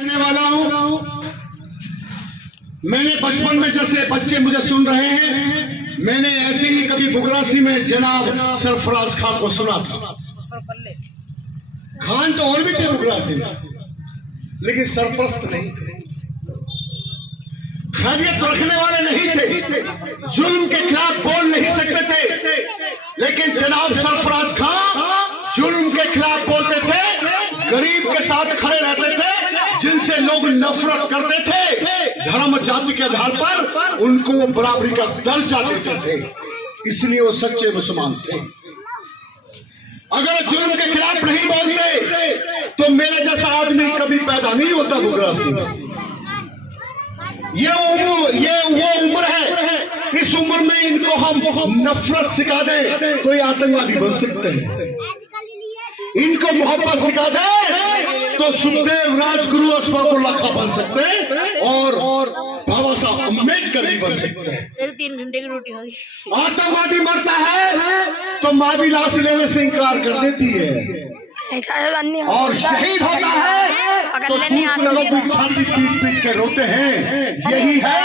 कहने वाला हूं, मैंने बचपन में जैसे बच्चे मुझे सुन रहे हैं, मैंने ऐसे ही कभी बुगरासी में जनाब सरफराज खान को सुना था। खान तो और भी थे बुगरासी में, लेकिन सरपरस्त नहीं थे, खैरियत रखने वाले नहीं थे, जुल्म के खिलाफ बोल नहीं सकते थे। लेकिन जनाब सरफराज खान जुल्म के खिलाफ बोलते थे, गरीब के साथ खड़े रहते थे, जिनसे लोग नफरत करते थे, धर्म जाति के आधार पर उनको वो बराबरी का दर्जा देते थे, इसलिए वो सच्चे मुसलमान थे। अगर जुल्म के खिलाफ नहीं बोलते तो मेरे जैसा आदमी कभी पैदा नहीं होता बुगरासी में। ये वो उम्र है, इस उम्र में इनको हम नफरत सिखा दें तो ये आतंकवादी बन सकते हैं, इनको मोहब्बत सिखा दें तो सुखदेव राजगुरु अस्फाकुल्लाह खां बन सकते हैं और बाबा साहब अम्बेडकर भी बन सकते हैं। 3 घंटे की रोटी होगी। आतंकवादी मरता है तो माँ भी लाश लेने से इनकार कर देती है, और शहीद होता है तो दूसरे लोग भी छाती पीट के रोते हैं। यही है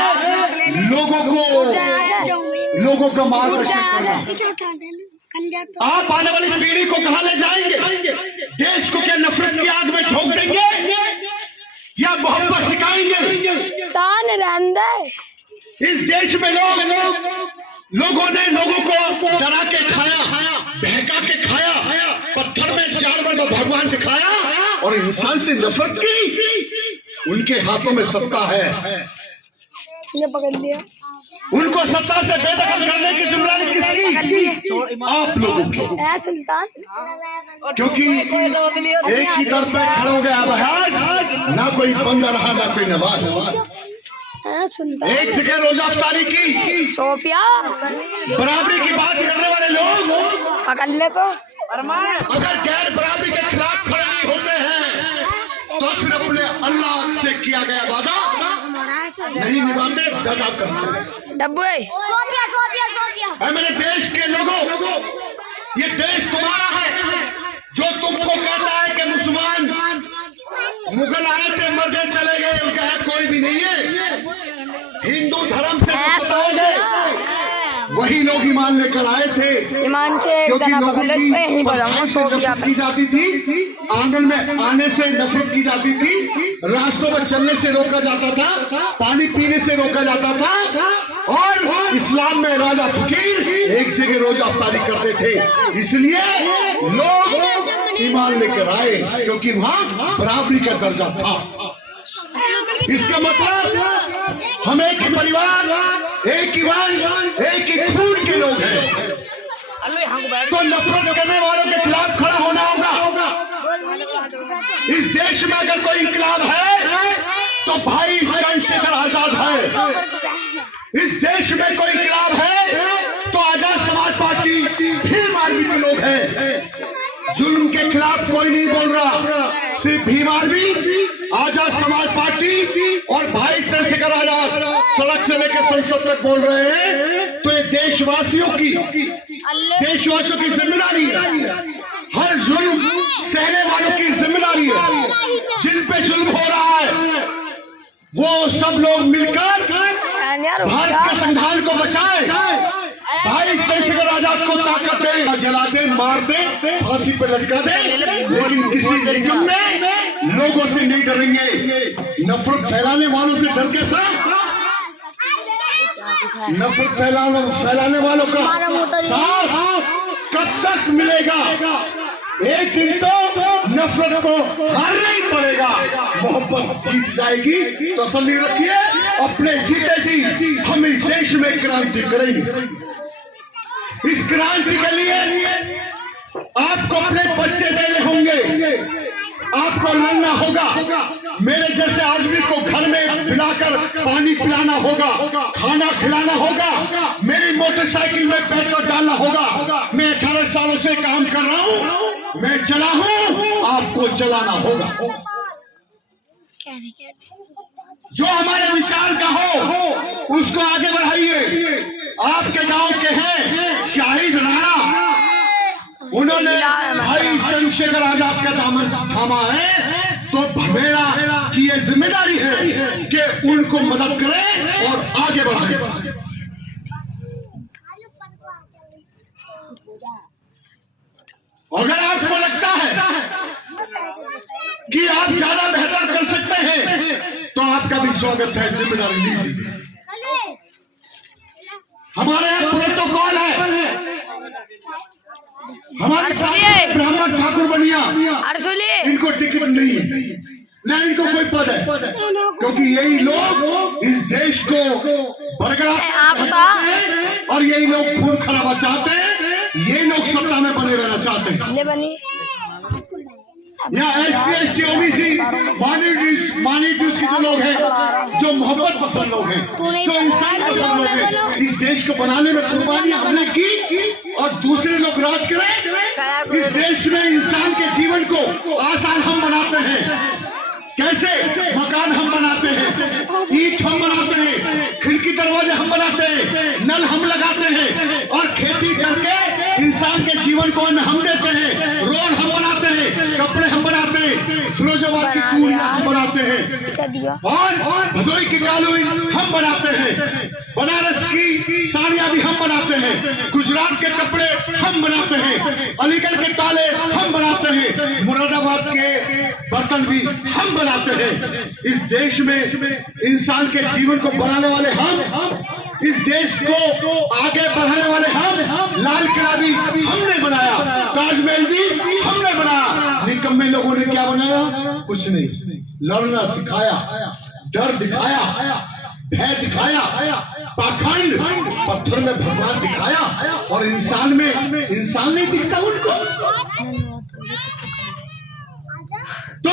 लोगों का मार्गदर्शन करना। आप आने वाली पीढ़ी को कहां ले जाएंगे? देश को क्या नफरत की आग में झोंक देंगे या मोहब्बत सिखाएंगे? इस देश में लोगों ने लोगों को डरा के खाया, बहका के खाया, पत्थर में जानवर में भगवान दिखाया और इंसान से नफरत की। उनके हाथों में सत्ता है, पकड़ लिया। उनको सत्ता से बेदखल करने की जिम्मेदारी किसकी? आप लोगों की। सुल्तान, क्योंकि एक ही दर पे खड़ा हो गया बहस, ना कोई बंदा रहा ना कोई नवाज। एक जगह रोजा अफ्तारी की, सोफिया बराबरी की बात करने वाले लोग पकड़ ले को। अगर गैर बराबरी के खिलाफ खड़े नहीं होते हैं तो फिर अपने अल्लाह से किया गया वादा नहीं निभाते, दगा करते। डब्बू मेरे देश के लोगों, ये देश तुम्हारा है। जो तुमको कहता है कि मुसलमान मुगल आए थे, मर गए, चले गए, उनका है कोई भी नहीं है। हिंदू धर्म से वही लोग ईमान लेकर आए थे, ईमान से क्योंकि लोगों की जाती थी, आंगन में आने से नफरत की जाती थी, रास्तों में चलने से रोका जाता था, पानी पीने से रोका जाता था, और इस्लाम में राजा फकीर एक जगह रोजा अफ्तारी करते थे। इसलिए लोग ईमान लेकर आए, क्योंकि वहां बराबरी का दर्जा था। इसका मतलब हम एक ही परिवार, एक ही वंश, एक ही खून के लोग हैं। तो नफरत करने वालों के खिलाफ खड़ा होना होगा। इस देश में अगर कोई इंकलाब है तो भाई चंद्रशेखर आजाद है। इस देश में कोई इंकलाब है तो आजाद समाज पार्टी, भीम आर्मी के लोग हैं। जुल्म के खिलाफ कोई नहीं बोल रहा, सिर्फ भीम आर्मी, आजाद समाज पार्टी और भाई चंद्रशेखर आजाद सड़क से लेकर संसद तक बोल रहे हैं। तो ये देशवासियों की जिम्मेदारी है, हर जुल्म सहने वालों की जिम्मेदारी है। जिन पे जुल्म हो रहा है वो सब लोग मिलकर भारत के संविधान को बचाएं, भाई चंद्रशेखर आजाद को ताकत दे, जला दे, मार दे, फांसी पर लटका दे, लेकिन किसी जुल्म में लोगों से नहीं डरेंगे। नफरत फैलाने वालों से डर के साथ, नफरत फैलाने वालों का साथ कब तक मिलेगा? एक दिन तो नफरत को हारना ही पड़ेगा, मोहब्बत जीत जाएगी। तो तसल्ली रखिए, अपने जीते जी हम इस देश में क्रांति करेंगे। इस क्रांति के लिए आपको अपने बच्चे देने होंगे, आपको लड़ना होगा। मेरे जैसे आदमी को घर में पिलाकर पानी पिलाना होगा, खाना खिलाना होगा, मेरी मोटरसाइकिल में पेट्रोल डालना होगा। मैं 18 सालों से काम कर रहा हूँ, मैं चला हूँ, आपको चलाना होगा। जो हमारे विचार का हो उसको आगे बढ़ाइए। आपके गांव के हैं शाहिद राणा, उन्होंने भाई चंद्रशेखर आजाद का दामन थामा है, तो भमेड़ा की ये उनको मदद करें और आगे बढ़ाएं। अगर आपको लगता है कि आप ज्यादा बेहतर कर सकते हैं तो आपका भी स्वागत है, जिम्मेदारी लीजिए। हमारे यहाँ प्रोटोकॉल है, हमारे साथ ब्राह्मण ठाकुर बनिया, इनको टिकट नहीं है, न इनको कोई पद है, क्योंकि यही लोग इस देश को बरकरार रखते हैं और यही लोग खून खराबा चाहते हैं, ये लोग सत्ता में बने रहना चाहते हैं। यहाँ SC, ST, OBC माइनॉरिटीज के जो लोग हैं, जो मोहब्बत पसंद लोग हैं, जो इंसान पसंद लोग हैं, इस देश को बनाने में कुर्बानियां हमने की और दूसरे लोग राज करें। इस देश में इंसान के जीवन को आसान हम बनाते हैं। कैसे? मकान हम बनाते हैं, ईंट हम बनाते हैं, खिड़की दरवाजे हम बनाते हैं, नल हम लगाते हैं और खेती करके इंसान के जीवन को अन्न हम देते हैं, रोड हम बनाते हैं, कपड़े हम बनाते हैं, फिरोजाबाद की चूड़ियां हम बनाते हैं और भदोई की गालुई हम बनाते हैं, बनारस की साड़ियां भी हम बनाते हैं, गुजरात के कपड़े हम बनाते हैं, अलीगढ़ के ताले हम बनाते हैं, मुरादाबाद के बर्तन भी हम बनाते हैं। इस देश में इंसान के जीवन को बनाने वाले हम, इस देश को आगे बढ़ाने वाले हम। लाल किला भी हमने बनाया, ताजमहल भी हमने बनाया। निकम्मे लोगों ने क्या बनाया? कुछ नहीं। लड़ना सिखाया, डर दिखाया, भय दिखाया, पाखंड, पत्थर में भगवान दिखाया और इंसान में इंसान नहीं दिखता उनको। तो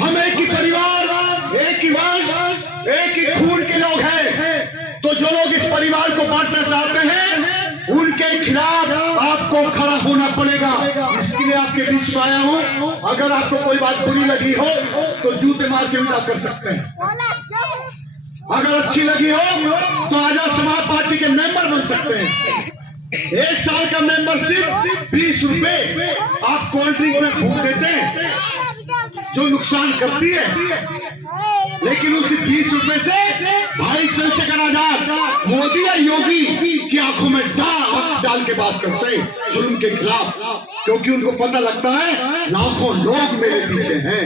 हम एक ही परिवार, एक ही वंश, एक ही खून के लोग हैं। तो जो लोग इस परिवार को बांटना चाहते हैं, उनके खिलाफ आपको खड़ा होना पड़ेगा। इसके लिए आपके बीच में आया हूं। अगर आपको कोई बात बुरी लगी हो तो जूते मार के विदा कर सकते हैं। अगर अच्छी लगी हो तो आजाद समाज पार्टी के मेंबर बन सकते हैं। 1 साल का मेंबरशिप 20 रुपए आप कोल्ड ड्रिंक में फूक देते हैं, जो नुकसान करती है, लेकिन उसी 20 रुपए से भाई चंद्रशेखर आजाद मोदी या योगी की आंखों में डाल के बात करते हैं जुल्म के खिलाफ, क्योंकि उनको पता लगता है लाखों लोग मेरे पीछे हैं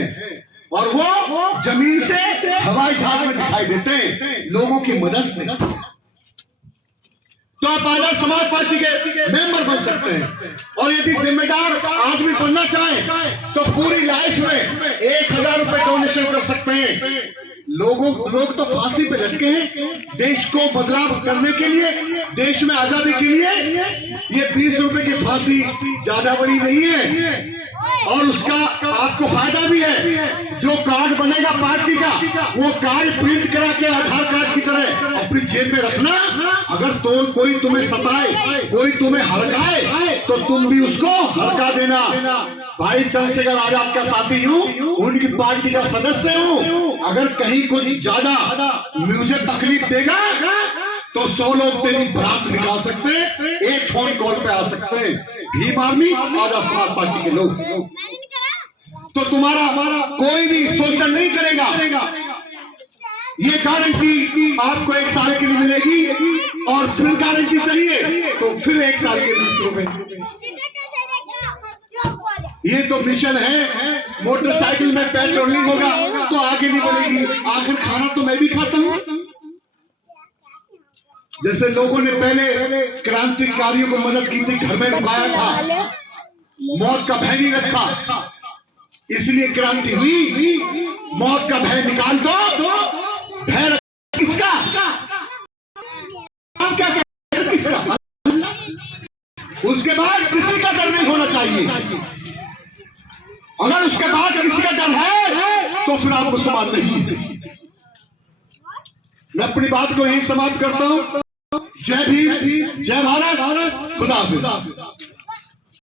और वो जमीन से हवाई जहाज में दिखाई देते हैं लोगों की मदद से। तो आप आजाद समाज पार्टी के मेंबर बन सकते हैं और यदि जिम्मेदार आदमी बनना चाहे तो पूरी लाइफ में 1000 रुपए डोनेशन कर सकते हैं। लोग तो फांसी पे लटके हैं देश को बदलाव करने के लिए, देश में आजादी के लिए। ये 20 रुपए की फांसी ज्यादा बड़ी नहीं है और उसका आपको फायदा भी है। जो कार्ड बनेगा पार्टी का, वो कार्ड प्रिंट करा के आधार कार्ड की तरह अपनी जेब में रखना। अगर तो कोई तुम्हें सताए, कोई तुम्हें हड़काए तो तुम भी उसको हड़का देना। भाई चंद्रशेखर आजाद का साथी हूँ, उनकी पार्टी का सदस्य हूँ। अगर कहीं कुछ ज्यादा मुझे तकलीफ देगा तो 100 लोग तेरी बारात निकाल सकते हैं, एक फोन कॉल पे आ सकते हैं। भीम आर्मी, आजाद समाज पार्टी के लोग। तो तुम्हारा कोई भी शोषण नहीं करेगा। ये गारंटी आपको 1 साल के लिए मिलेगी और फिर गारंटी चाहिए तो फिर 1 साल के 20 रुपए। ये तो मिशन है। मोटरसाइकिल में पेट्रोलिंग होगा तो आगे नहीं बढ़ेगी। आखिर खाना तो मैं भी खाता हूँ। जैसे लोगों ने पहले क्रांतिकारियों को मदद की थी, घर में रुकाया था, मौत का भय नहीं रखा, इसलिए क्रांति हुई। मौत का भय निकाल दो, भय किसका? किसका? उसके बाद किसी का डर नहीं होना चाहिए। अगर उसके बाद किसी का डर है तो फिर आपको समाप्त नहीं है। मैं अपनी बात को यही समाप्त करता हूं। जय भीम, जय भारत, खुदा हाफिज।